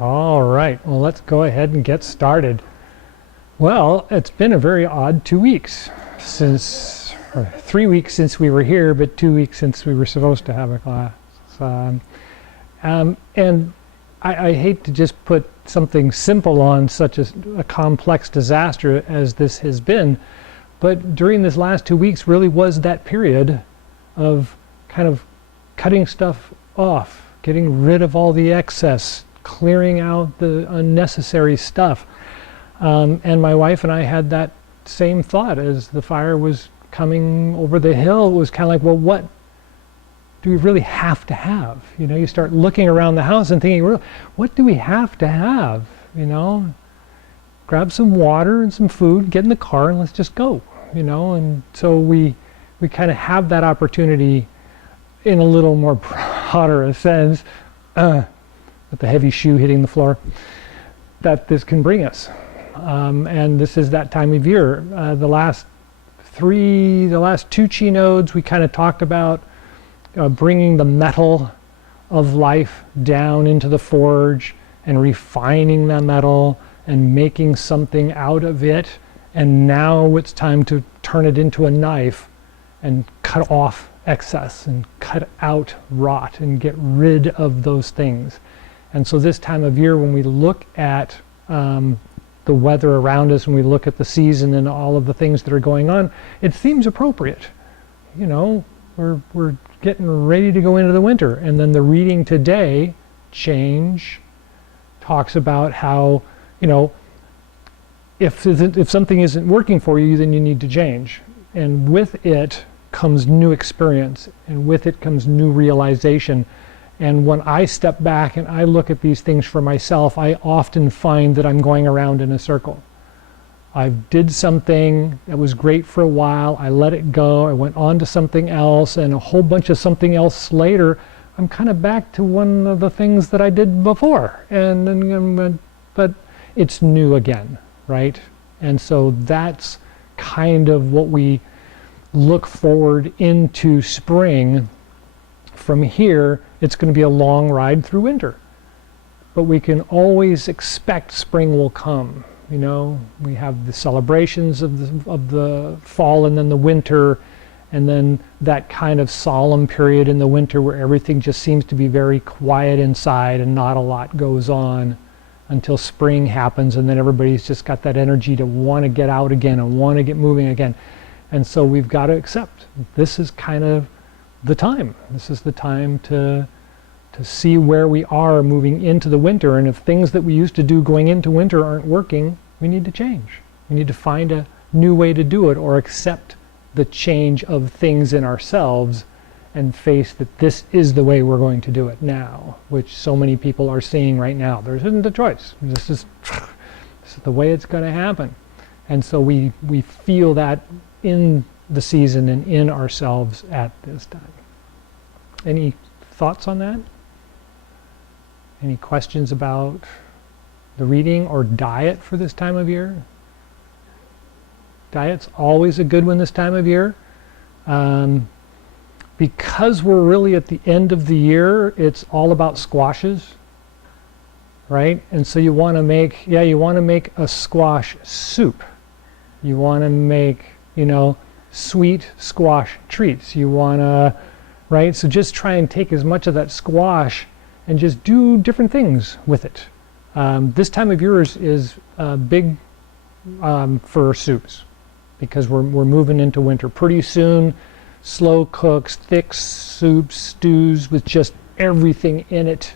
All right, well, let's go ahead and get started. Well, it's been a very odd 2 weeks or 3 weeks since we were here, but 2 weeks since we were supposed to have a class. And I hate to just put something simple on such a complex disaster as this has been, but during this last 2 weeks really was that period of kind of cutting stuff off, getting rid of all the excess, clearing out the unnecessary stuff. And my wife and I had that same thought as the fire was coming over the hill. It was kind of like, well, what do we really have to have? You know, you start looking around the house and thinking, well, what do we have to have? You know, grab some water and some food, get in the car, and let's just go. You know, and so we kind of have that opportunity in a little more broader a sense, with the heavy shoe hitting the floor, that this can bring us. And this is that time of year. The last two Chi nodes, we kind of talked about bringing the metal of life down into the forge and refining that metal and making something out of it. And now it's time to turn it into a knife and cut off excess and cut out rot and get rid of those things. And so this time of year, when we look at the weather around us, when we look at the season and all of the things that are going on, it seems appropriate. You know, we're getting ready to go into the winter. And then the reading today, Change, talks about how, you know, if something isn't working for you, then you need to change. And with it comes new experience, and with it comes new realization. And when I step back and I look at these things for myself, I often find that I'm going around in a circle. I did something that was great for a while, I let it go, I went on to something else, and a whole bunch of something else later, I'm kind of back to one of the things that I did before. But it's new again, right? And so that's kind of what we look forward into spring. From here, it's going to be a long ride through winter. But we can always expect spring will come. You know, we have the celebrations of the fall and then the winter, and then that kind of solemn period in the winter where everything just seems to be very quiet inside and not a lot goes on until spring happens, and then everybody's just got that energy to want to get out again and want to get moving again. And so we've got to accept this is kind of the time. This is the time to see where we are moving into the winter, and if things that we used to do going into winter aren't working, we need to change. We need to find a new way to do it, or accept the change of things in ourselves and face that this is the way we're going to do it now, which so many people are seeing right now. There isn't a choice. This is the way it's going to happen. And so we feel that in the season and in ourselves at this time. Any thoughts on that? Any questions about the reading or diet for this time of year? Diet's always a good one this time of year. Because we're really at the end of the year, it's all about squashes, right? And so you want to make a squash soup. You want to make, you know, sweet squash treats. You want to, right? So just try and take as much of that squash and just do different things with it. This time of year is big for soups, because we're moving into winter pretty soon. Slow cooks, thick soups, stews with just everything in it,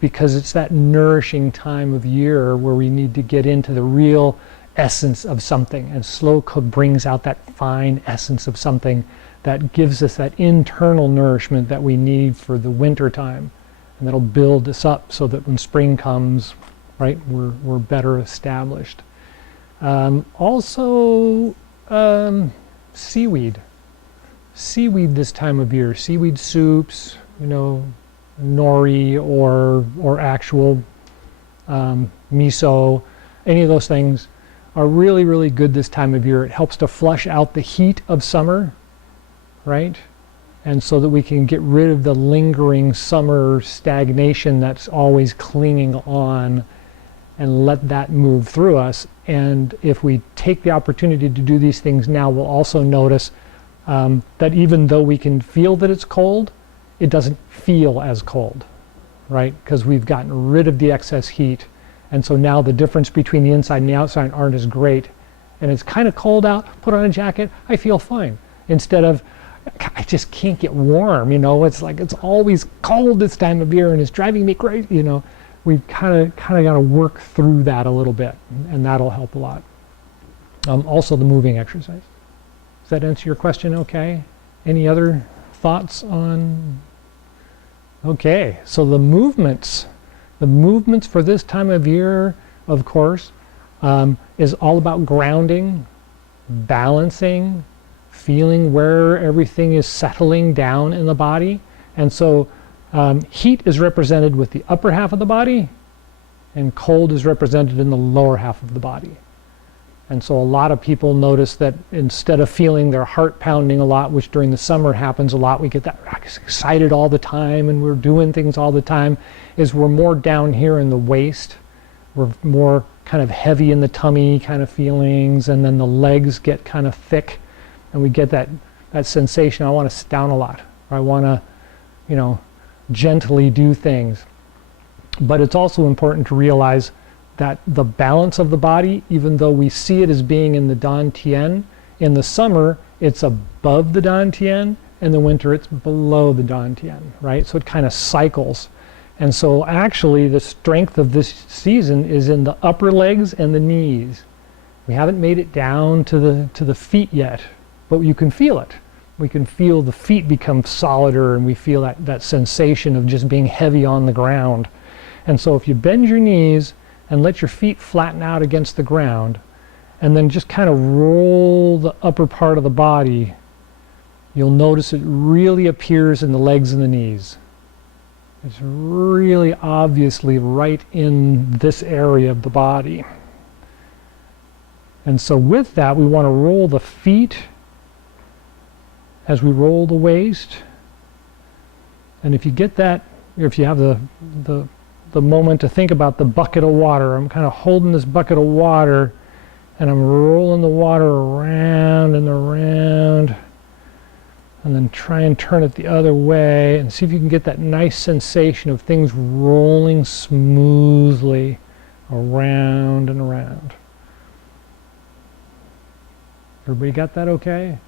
because it's that nourishing time of year where we need to get into the real essence of something, and slow cook brings out that fine essence of something that gives us that internal nourishment that we need for the winter time, and that'll build us up so that when spring comes, right, we're better established. Also, seaweed this time of year, seaweed soups, you know, nori or actual miso, any of those things are really, really good this time of year. It helps to flush out the heat of summer, right? and so that we can get rid of the lingering summer stagnation that's always clinging on, and let that move through us. And if we take the opportunity to do these things now, we'll also notice that even though we can feel that it's cold, it doesn't feel as cold, right? Because we've gotten rid of the excess heat. And so now the difference between the inside and the outside aren't as great. And it's kind of cold out, put on a jacket, I feel fine. Instead of, I just can't get warm, you know, it's like it's always cold this time of year and it's driving me crazy, you know. We've kind of got to work through that a little bit, and that'll help a lot. Also the moving exercise. Does that answer your question okay? Any other thoughts on? Okay, so the movements for this time of year, of course, is all about grounding, balancing, feeling where everything is settling down in the body. And so heat is represented with the upper half of the body, and cold is represented in the lower half of the body. And so a lot of people notice that instead of feeling their heart pounding a lot, which during the summer happens a lot, we get that excited all the time and we're doing things all the time, is we're more down here in the waist. We're more kind of heavy in the tummy kind of feelings, and then the legs get kind of thick, and we get that sensation, I want to sit down a lot, or I want to, you know, gently do things. But it's also important to realize that the balance of the body, even though we see it as being in the dantian, in the summer it's above the dantian, in the winter it's below the dantian, right? So it kind of cycles. And so actually the strength of this season is in the upper legs and the knees. We haven't made it down to the feet yet, but you can feel it. We can feel the feet become solider, and we feel that sensation of just being heavy on the ground. And so if you bend your knees and let your feet flatten out against the ground, and then just kind of roll the upper part of the body, you'll notice it really appears in the legs and the knees. It's really obviously right in this area of the body. And so with that, we want to roll the feet as we roll the waist. And if you get that, or if you have the moment to think about the bucket of water, I'm kind of holding this bucket of water and I'm rolling the water around and around, and then try and turn it the other way and see if you can get that nice sensation of things rolling smoothly around and around. Everybody got that okay?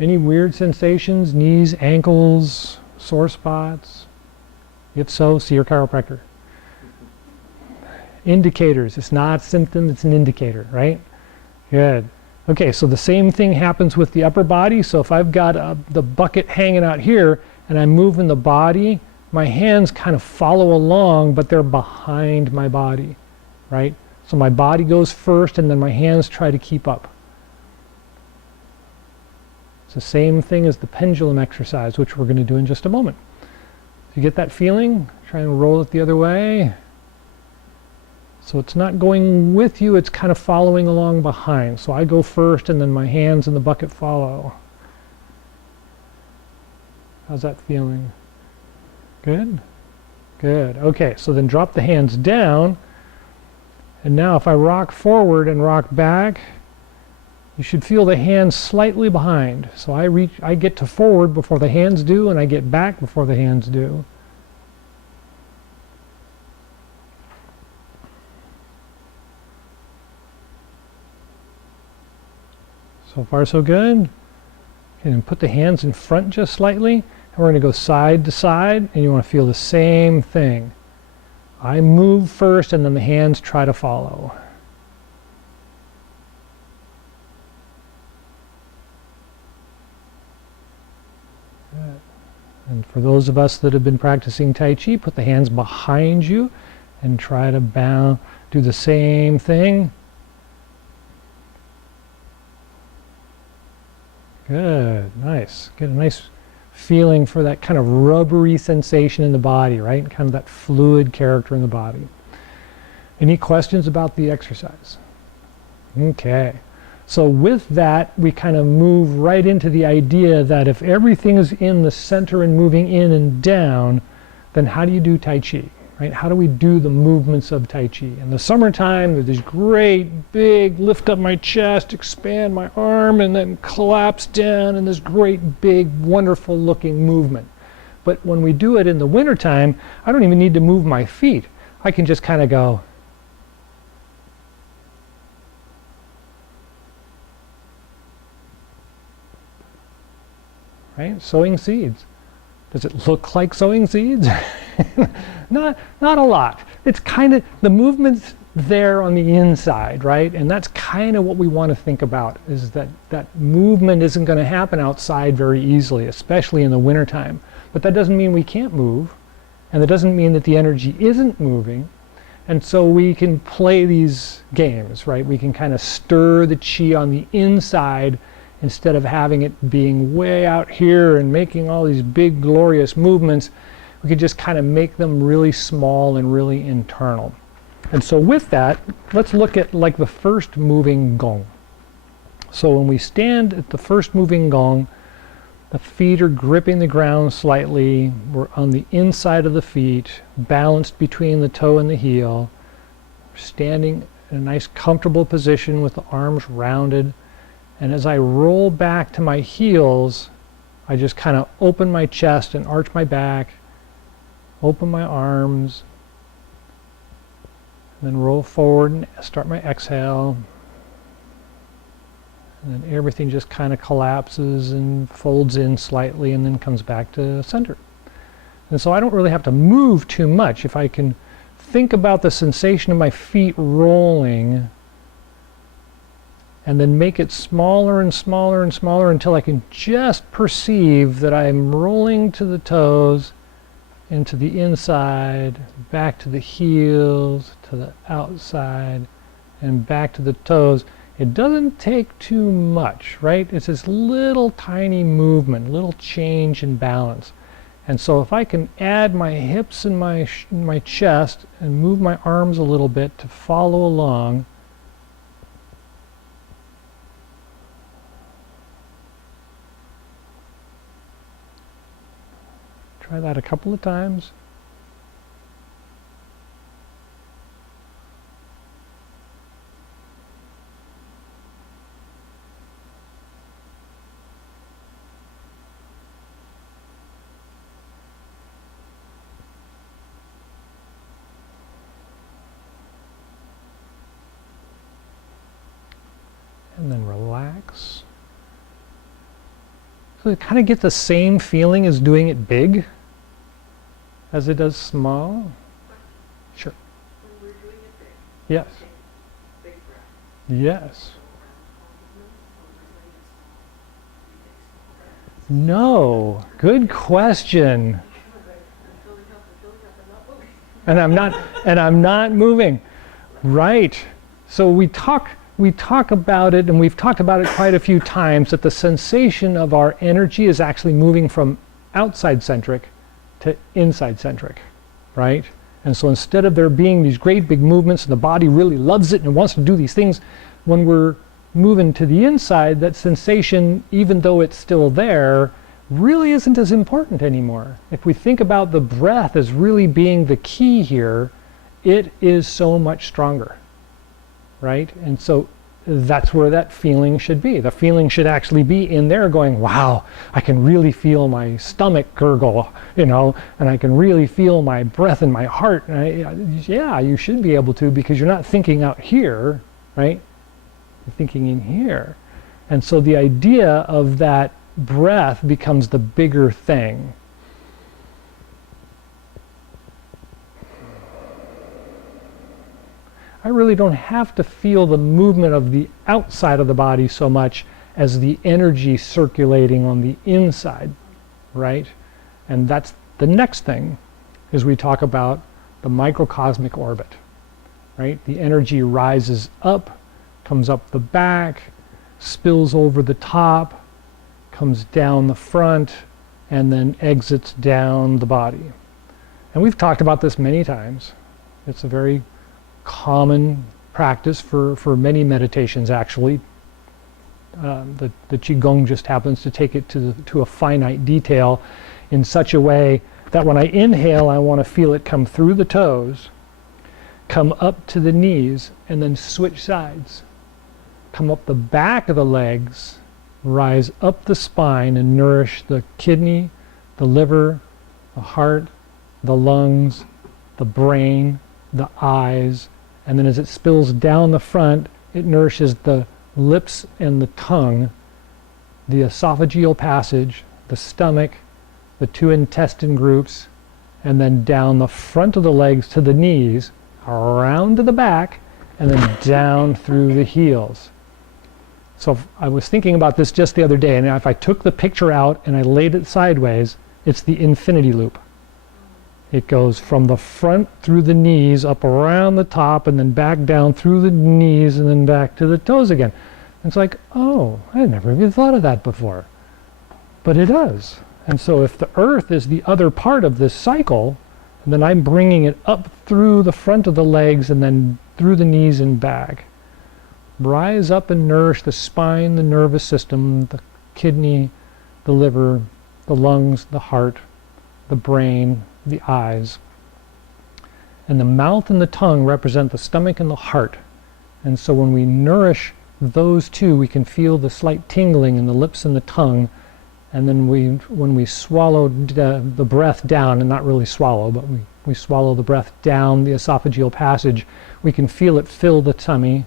Any weird sensations, knees, ankles, sore spots? If so, see your chiropractor. Indicators. It's not a symptom, it's an indicator, right? Good. Okay, so the same thing happens with the upper body. So if I've got the bucket hanging out here and I'm moving the body, my hands kind of follow along, but they're behind my body, right? So my body goes first and then my hands try to keep up. It's the same thing as the pendulum exercise, which we're going to do in just a moment. If you get that feeling, try and roll it the other way. So it's not going with you, it's kind of following along behind. So I go first and then my hands in the bucket follow. How's that feeling? Good? Good. Okay, so then drop the hands down. And now if I rock forward and rock back, you should feel the hands slightly behind. So I get to forward before the hands do, and I get back before the hands do. So far so good. And put the hands in front just slightly, and we're going to go side to side, and you want to feel the same thing. I move first and then the hands try to follow. Good. And for those of us that have been practicing Tai Chi, put the hands behind you and try to do the same thing. Good, nice. Get a nice feeling for that kind of rubbery sensation in the body, right? Kind of that fluid character in the body. Any questions about the exercise? Okay. So with that, we kind of move right into the idea that if everything is in the center and moving in and down, then how do you do Tai Chi, right? How do we do the movements of Tai Chi? In the summertime, there's this great big lift up my chest, expand my arm, and then collapse down in this great big wonderful looking movement. But when we do it in the wintertime, I don't even need to move my feet. I can just kind of go. Right? Sowing seeds. Does it look like sowing seeds? Not a lot. It's kind of, the movement's there on the inside, right? And that's kind of what we want to think about, is that that movement isn't going to happen outside very easily, especially in the wintertime. But that doesn't mean we can't move, and that doesn't mean that the energy isn't moving. And so we can play these games, right? We can kind of stir the chi on the inside instead of having it being way out here and making all these big glorious movements. We could just kind of make them really small and really internal. And so with that, let's look at like the first moving gong. So when we stand at the first moving gong, the feet are gripping the ground slightly. We're on the inside of the feet, balanced between the toe and the heel. We're standing in a nice comfortable position with the arms rounded. And as I roll back to my heels, I just kind of open my chest and arch my back, open my arms, and then roll forward and start my exhale. And then everything just kind of collapses and folds in slightly and then comes back to center. And so I don't really have to move too much. If I can think about the sensation of my feet rolling, and then make it smaller and smaller and smaller until I can just perceive that I'm rolling to the toes, into the inside, back to the heels, to the outside, and back to the toes. It doesn't take too much, right? It's this little tiny movement, little change in balance. And so if I can add my hips and my chest and move my arms a little bit to follow along, try that a couple of times. And then relax. So it kind of gets the same feeling as doing it big as it does small. Sure. When we're doing it big. Yes. Big breath. Yes. No. Good question. And I'm not moving. Right. So we talk about it, and we've talked about it quite a few times, that the sensation of our energy is actually moving from outside centric to inside centric, right? And so instead of there being these great big movements and the body really loves it and wants to do these things, when we're moving to the inside, that sensation, even though it's still there, really isn't as important anymore. If we think about the breath as really being the key here, it is so much stronger, right? And so that's where that feeling should be. The feeling should actually be in there going, wow, I can really feel my stomach gurgle, and I can really feel my breath in my heart. Yeah, you should be able to, because you're not thinking out here, right? You're thinking in here. And so the idea of that breath becomes the bigger thing. I really don't have to feel the movement of the outside of the body so much as the energy circulating on the inside, right? And that's the next thing, is we talk about the microcosmic orbit, right? The energy rises up, comes up the back, spills over the top, comes down the front, and then exits down the body. And we've talked about this many times. It's a very common practice for many meditations, actually, the Qigong just happens to take it to a finite detail in such a way that when I inhale, I want to feel it come through the toes, come up to the knees, and then switch sides. Come up the back of the legs, rise up the spine and nourish the kidney, the liver, the heart, the lungs, the brain, the eyes, and then as it spills down the front, it nourishes the lips and the tongue, the esophageal passage, the stomach, the two intestine groups, and then down the front of the legs to the knees, around to the back, and then down through the heels. So I was thinking about this just the other day, and if I took the picture out and I laid it sideways, it's the infinity loop. It goes from the front through the knees, up around the top, and then back down through the knees, and then back to the toes again. And it's like, oh, I never even thought of that before. But it does. And so if the earth is the other part of this cycle, then I'm bringing it up through the front of the legs and then through the knees and back. Rise up and nourish the spine, the nervous system, the kidney, the liver, the lungs, the heart, the brain, the eyes. And the mouth and the tongue represent the stomach and the heart. And so when we nourish those two, we can feel the slight tingling in the lips and the tongue. And then when we swallow the breath down, and not really swallow, but we swallow the breath down the esophageal passage, we can feel it fill the tummy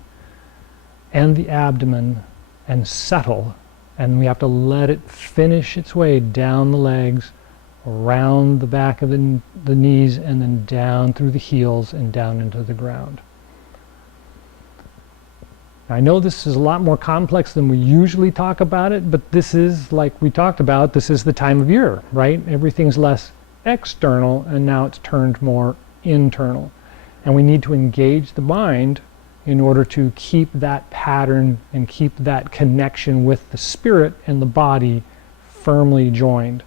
and the abdomen and settle. And we have to let it finish its way down the legs, around the back of the knees, and then down through the heels and down into the ground. I know this is a lot more complex than we usually talk about it, but this is, like we talked about, this is the time of year, right? Everything's less external, and now it's turned more internal. And we need to engage the mind in order to keep that pattern and keep that connection with the spirit and the body firmly joined.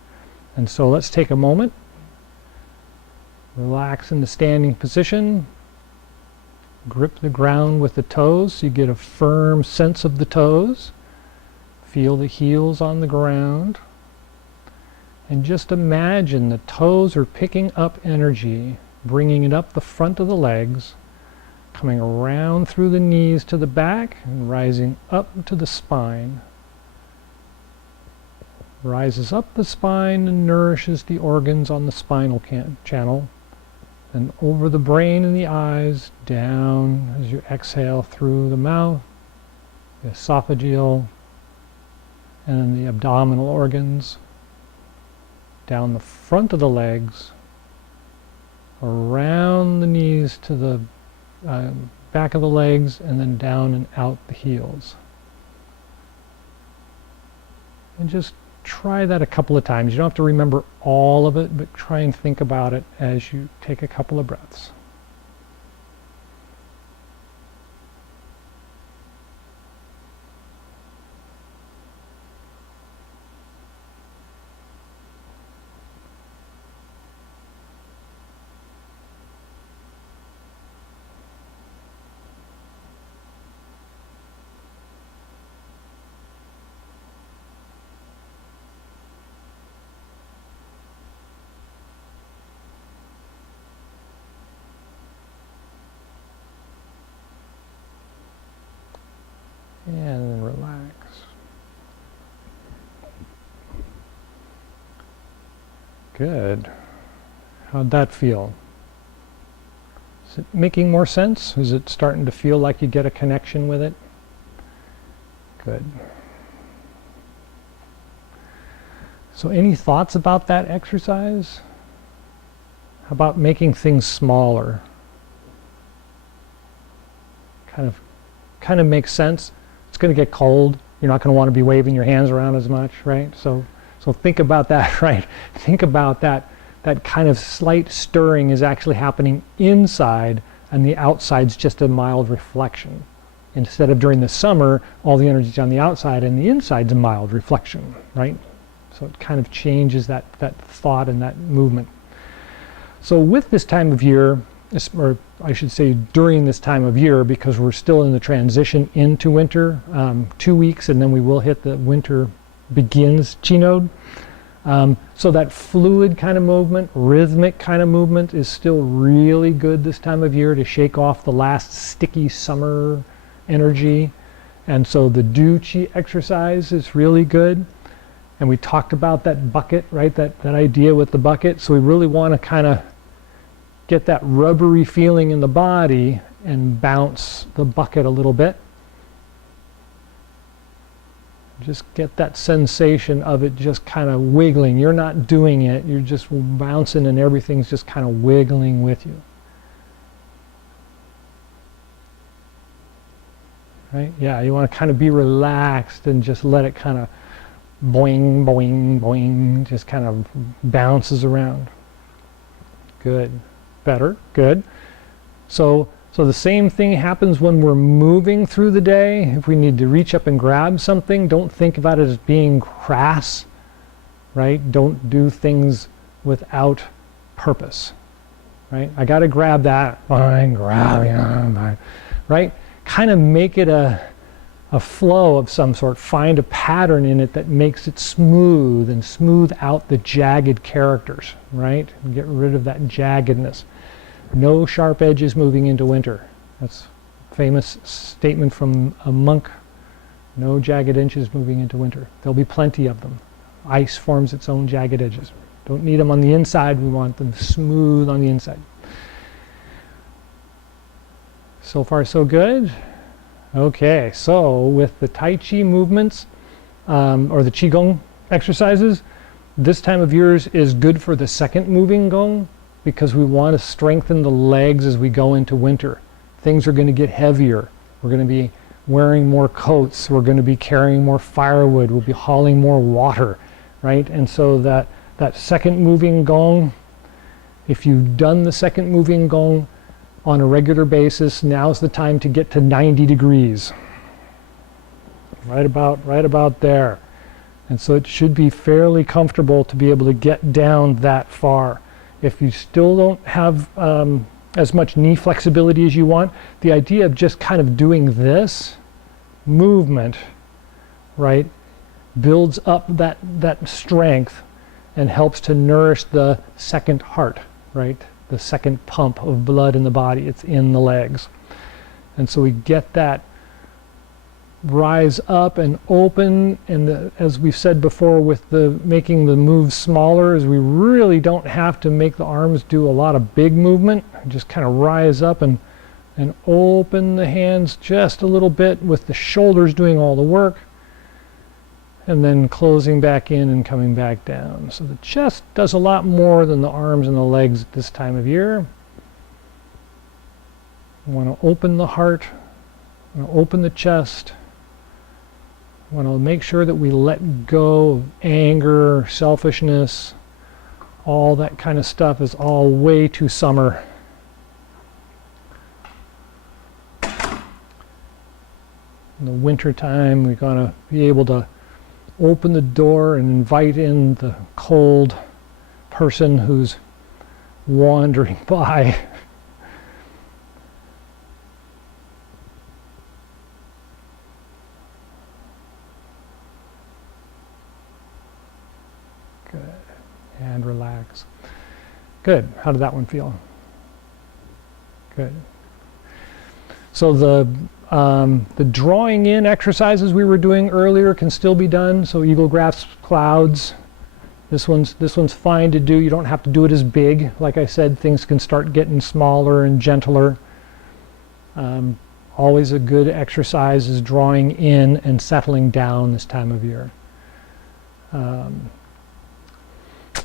And so let's take a moment, relax in the standing position, grip the ground with the toes so you get a firm sense of the toes, feel the heels on the ground, and just imagine the toes are picking up energy, bringing it up the front of the legs, coming around through the knees to the back and rising up to the spine. Rises up the spine and nourishes the organs on the spinal channel. Then over the brain and the eyes, down as you exhale through the mouth, the esophageal, and then the abdominal organs, down the front of the legs, around the knees to the back of the legs, and then down and out the heels. And just try that a couple of times. You don't have to remember all of it, but try and think about it as you take a couple of breaths. And then relax. Good. How'd that feel? Is it making more sense? Is it starting to feel like you get a connection with it? Good. So any thoughts about that exercise? How about making things smaller? Kind of makes sense. It's going to get cold. You're not going to want to be waving your hands around as much, right? So think about that, right? Think about that kind of slight stirring is actually happening inside, and the outside's just a mild reflection. Instead of during the summer, all the energy's on the outside, and the inside's a mild reflection, right? So it kind of changes that thought and that movement. So with this time of year, or I should say during this time of year, because we're still in the transition into winter, 2 weeks, and then we will hit the winter begins chi node. So that fluid kind of movement, rhythmic kind of movement is still really good this time of year to shake off the last sticky summer energy. And so the do chi exercise is really good. And we talked about that bucket, right? That idea with the bucket. So we really want to kind of get that rubbery feeling in the body and bounce the bucket a little bit. Just get that sensation of it just kind of wiggling. You're not doing it, you're just bouncing and everything's just kind of wiggling with you. Right? Yeah, you want to kind of be relaxed and just let it kind of boing, boing, boing, just kind of bounces around. Good. Better. Good. So the same thing happens when we're moving through the day. If we need to reach up and grab something, don't think about it as being crass, right? Don't do things without purpose, right? I got to grab that. Fine, grab it, right? Kind of make it a flow of some sort. Find a pattern in it that makes it smooth and smooth out the jagged characters, right? And get rid of that jaggedness. No sharp edges moving into winter. That's a famous statement from a monk. No jagged edges moving into winter. There'll be plenty of them. Ice forms its own jagged edges. Don't need them on the inside. We want them smooth on the inside. So far, so good. Okay, so with the Tai Chi movements, or the Qigong exercises, this time of year is good for the second moving gong, because we want to strengthen the legs as we go into winter. Things are going to get heavier. We're going to be wearing more coats. We're going to be carrying more firewood. We'll be hauling more water, right? And so that second moving gong, if you've done the second moving gong on a regular basis, now's the time to get to 90 degrees. Right about there. And so it should be fairly comfortable to be able to get down that far. If you still don't have as much knee flexibility as you want, the idea of just kind of doing this movement, right, builds up that strength and helps to nourish the second heart, right, the second pump of blood in the body. It's in the legs. And so we get that rise up and open, and as we've said before, with the making the moves smaller, is we really don't have to make the arms do a lot of big movement. Just kind of rise up and open the hands just a little bit, with the shoulders doing all the work, and then closing back in and coming back down. So the chest does a lot more than the arms and the legs at this time of year. We want to open the heart, we want to open the chest. We want to make sure that we let go of anger, selfishness, all that kind of stuff is all way too summer. In the winter time, we're going to be able to open the door and invite in the cold person who's wandering by. And relax. Good. How did that one feel? Good. So the drawing in exercises we were doing earlier can still be done. So eagle grasp clouds. This one's fine to do. You don't have to do it as big. Like I said, things can start getting smaller and gentler. Always a good exercise is drawing in and settling down this time of year.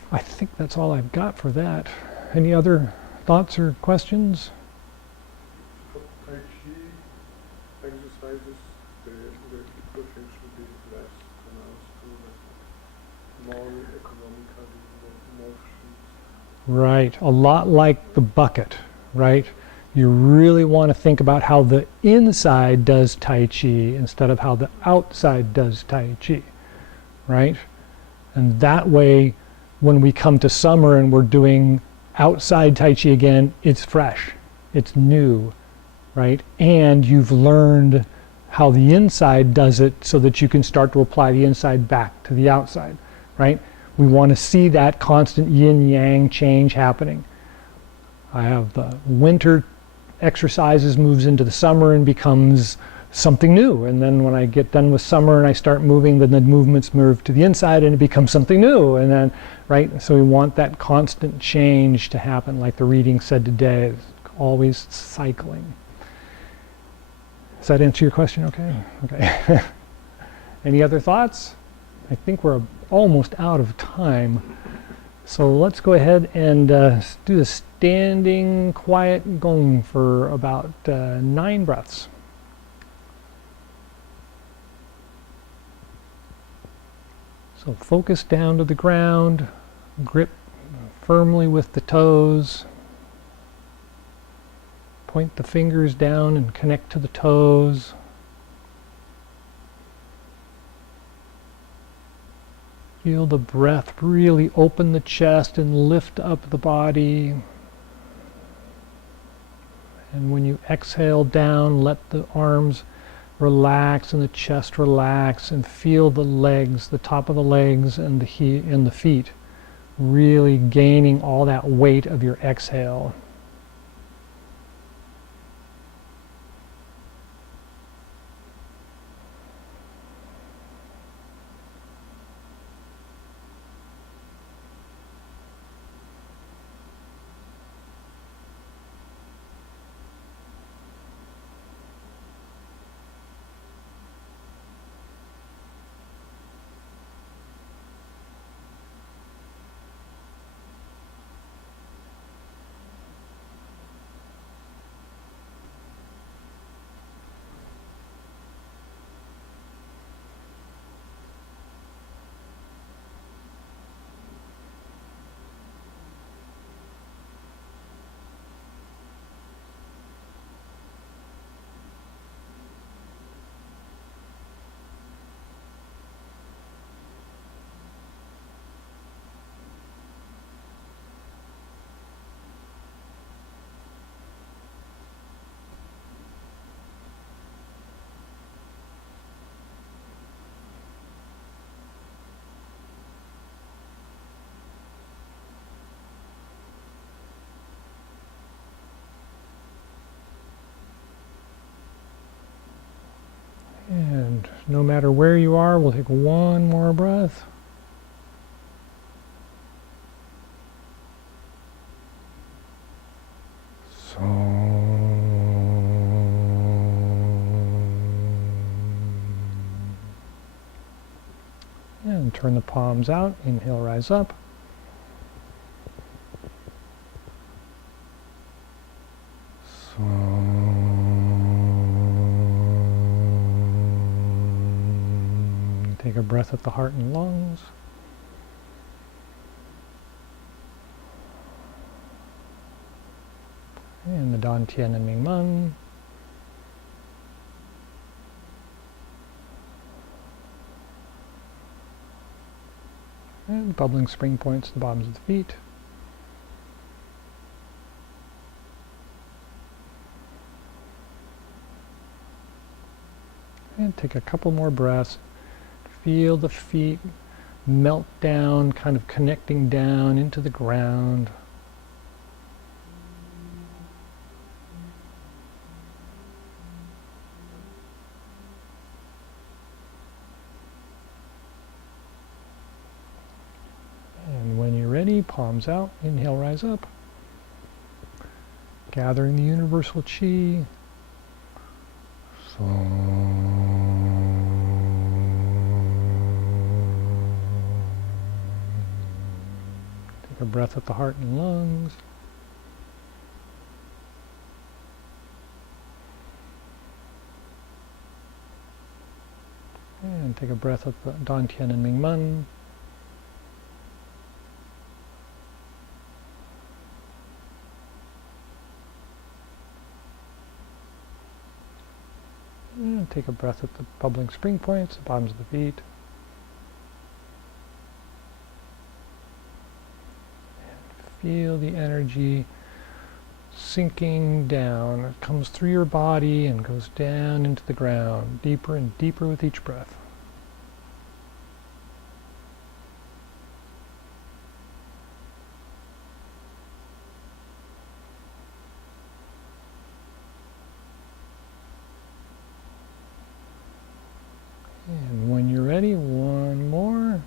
I think that's all I've got for that. Any other thoughts or questions? For Tai Chi exercises, the pushing should be less pronounced to more economically motions. Right, a lot like the bucket, right? You really want to think about how the inside does Tai Chi instead of how the outside does Tai Chi, right? And that way, when we come to summer and we're doing outside Tai Chi again, it's fresh. It's new, right? And you've learned how the inside does it so that you can start to apply the inside back to the outside, right? We want to see that constant yin-yang change happening. I have the winter exercises moves into the summer and becomes something new. And then when I get done with summer and I start moving, then the movements move to the inside and it becomes something new. And then, right? So we want that constant change to happen, like the reading said today, always cycling. Does that answer your question okay? Okay. Any other thoughts? I think we're almost out of time. So let's go ahead and do the standing quiet gong for about 9 breaths. So focus down to the ground, grip firmly with the toes, point the fingers down and connect to the toes. Feel the breath really open the chest and lift up the body. And when you exhale down, let the arms relax and the chest relax, and feel the legs, the top of the legs and the feet, really gaining all that weight of your exhale. And no matter where you are, we'll take one more breath. So, and turn the palms out. Inhale, rise up. So, take a breath at the heart and lungs. And the Dan Tian and Ming Men. And bubbling spring points at the bottoms of the feet. And take a couple more breaths. Feel the feet melt down, kind of connecting down into the ground. And when you're ready, palms out, inhale, rise up. Gathering the universal chi. So, take a breath at the heart and lungs. And take a breath at the Dan Tian and Ming Men. And take a breath at the bubbling spring points, the bottoms of the feet. And feel the energy sinking down. It comes through your body and goes down into the ground, deeper and deeper with each breath. And when you're ready, one more.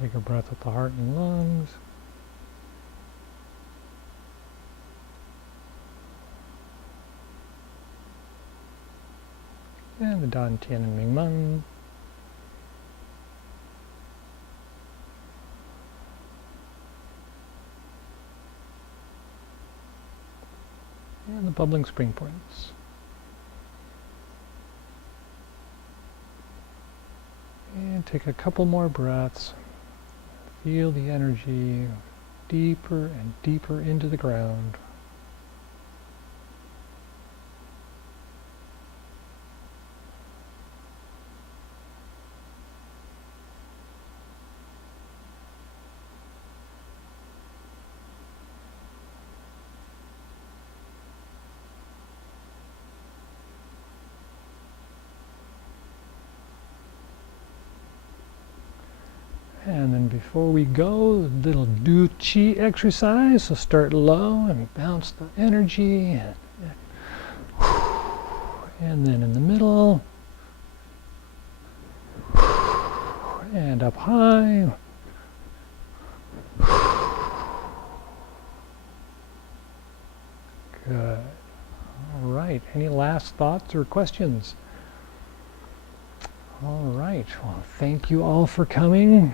Take a breath with the heart and lungs. And the Dan Tian and Ming Men. And the bubbling spring points. And take a couple more breaths. Feel the energy deeper and deeper into the ground. And then before we go, a little do Chi exercise. So start low and bounce the energy. And then in the middle. And up high. Good. All right. Any last thoughts or questions? All right. Well, thank you all for coming.